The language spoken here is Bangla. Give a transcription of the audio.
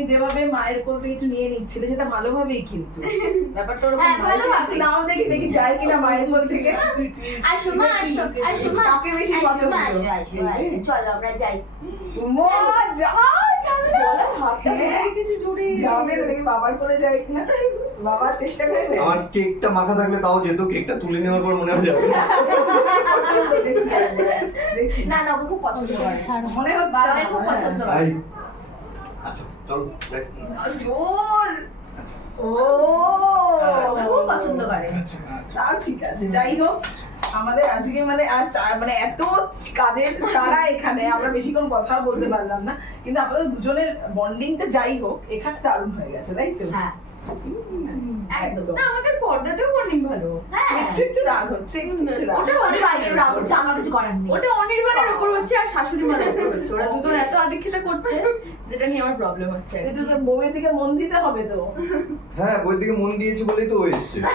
তুমি যেভাবে মায়ের কোল থেকে একটু নিয়ে নিচ্ছিলে সেটা ভালোভাবেই কিন্তু। ব্যাপারটা ওরকম হ্যাঁ। ভালোভাবেই। নাও দেখি দেখি যায় কিনা মায়ের কোল থেকে। কাকে বেশি পছন্দ? চলো আমরা যাই। মজা হ্যাঁ। আমার কেকটা মাখা থাকলে তাও যেত কেকটা তুলে নেওয়ার পর মনে হয় যাবে না। না খুব পছন্দ করে মনে বাবার খুব পছন্দ করে আচ্ছা চলো জোর! ও খুব পছন্দ করে। তাও ঠিক আছে যাই হোক। আমাদের আজকে মানে আর মানে এত কাজের তারা এখানে আমরা বেশিক্ষণ কথা বলতে পারলাম না। কিন্তু আমাদের দুজনের বন্ডিংটা যাই হোক এখানে দারুণ হয়ে গেছে তাই তো? হ্যাঁ। একদম। আমাদের পর্দাতেও বর্নিং ভালো। হ্যাঁ। একটু একটু রাগ হচ্ছে একটু একটু রাগ। ওটা অনির্বাণের রাগ হচ্ছে আমার কিছু করার নেই। ওটা অনির্বাণের উপর হচ্ছে আর শাশুড়ি মার উপর হচ্ছে। ওরা দুজন এত আদিক্ষিতা করছে যেটা নিয়ে আমার প্রবলেম হচ্ছে। এটা তো বউয়ের দিকে মন দিতে হবে তো। হ্যাঁ বউয়ের দিকে মন দিয়েছি বলেই তো ও এসছে।